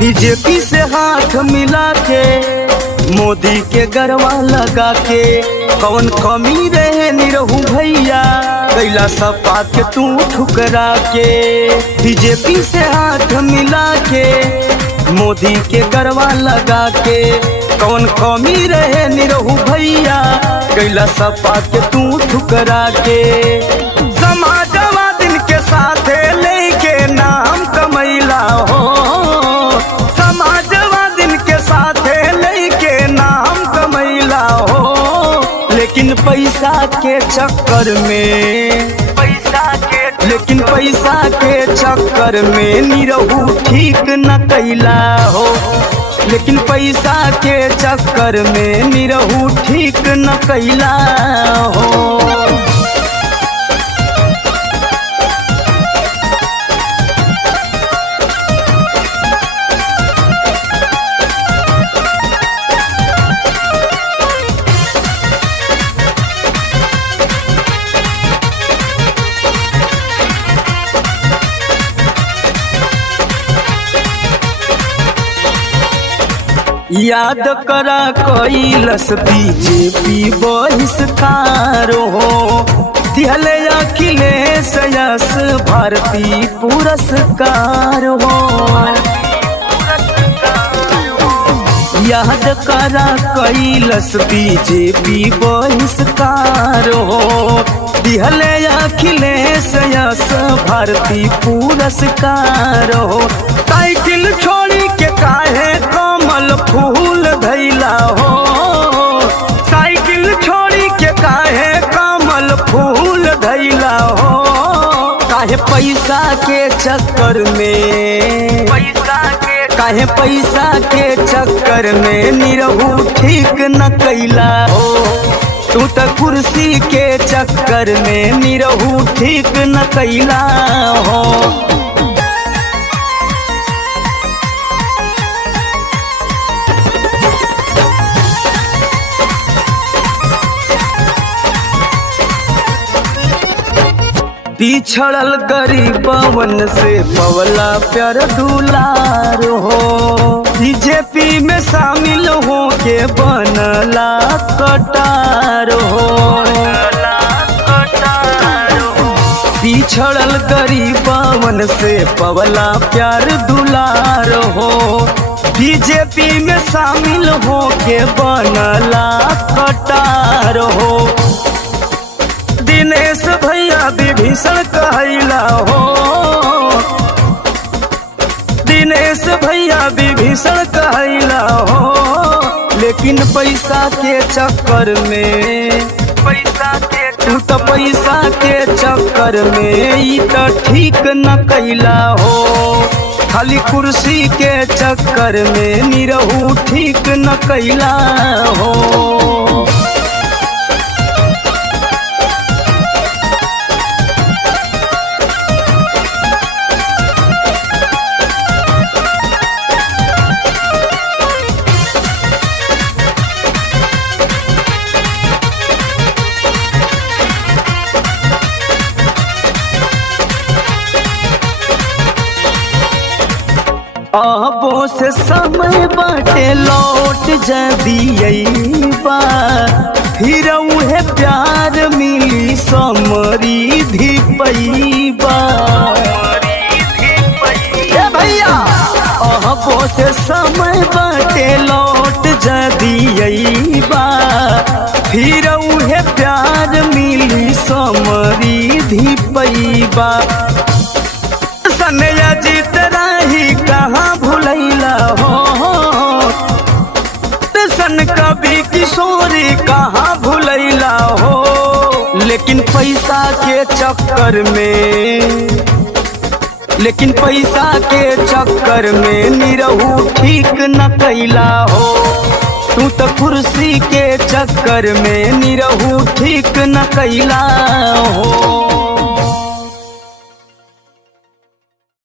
BJP से हाथ मिला के मोदी के गरवा लगा के कौन कमी रहे निरहू भैया कैला सपा के तू ठुकरा के। बीजेपी से हाथ मिला के मोदी के गरवा लगा के कौन कमी रहे निरहू भैया कैला सपा के तू ठुकरा के। समाजवादी के साथ लेके नाम कमैला हो, लेकिन पैसा के चक्कर में निरहू ठीक न कैला हो। लेकिन पैसा के चक्कर में निरहू ठीक न कैला हो। याद करा कैलस बीजेपी बहिष्कार हो, दिहले अखिलेश यश भारती पुरस्कार हो। याद करा कैलस बीजेपी बहिष्कार हो, दिहले अखिलेश यश भारती पुरस्कार हो। साइकिल छोड़ी के काहे कमल फूल धैला हो, साइकिल छोड़ी के काहे कमल फूल धैला हो। काहे पैसा के चक्कर में काहे पैसा के चक्कर में निरहू ठीक न कैला हो। तू तो कुर्सी के चक्कर में निरहू ठीक न कैला हो। पिछड़ल गरीबवन से पवला प्यार दुलार हो, बीजेपी में शामिल हो के बनला कटार हो। पिछड़ल गरीबवन से पवला प्यार दुलार हो, बीजेपी में शामिल हो के बनला कटार हो। दिनेश भैया विभीषण कहला हो, दिनेश भैया विभीषण कहला हो। लेकिन पैसा के चक्कर में तू तो पैसा के चक्कर में ई तो ठीक न कैला हो। खाली कुर्सी के चक्कर में निरहू ठीक न कैला हो। अबो से समय बाटे लौट जदियबा, फिर उहे प्यार मिली समृद्धि पैबा। भैया अबो से समय बाटे लौट जदियबा, फिर उहे प्यार मिली समृद्धि पैबा। सनया जीत रही कहाँ भुलैला हो, सन कभी किशोरी कहाँ भुलैला हो। लेकिन पैसा के चक्कर में निरहू ठीक न कैला हो। तू तो कुर्सी के चक्कर में निरहू ठीक न कैला हो।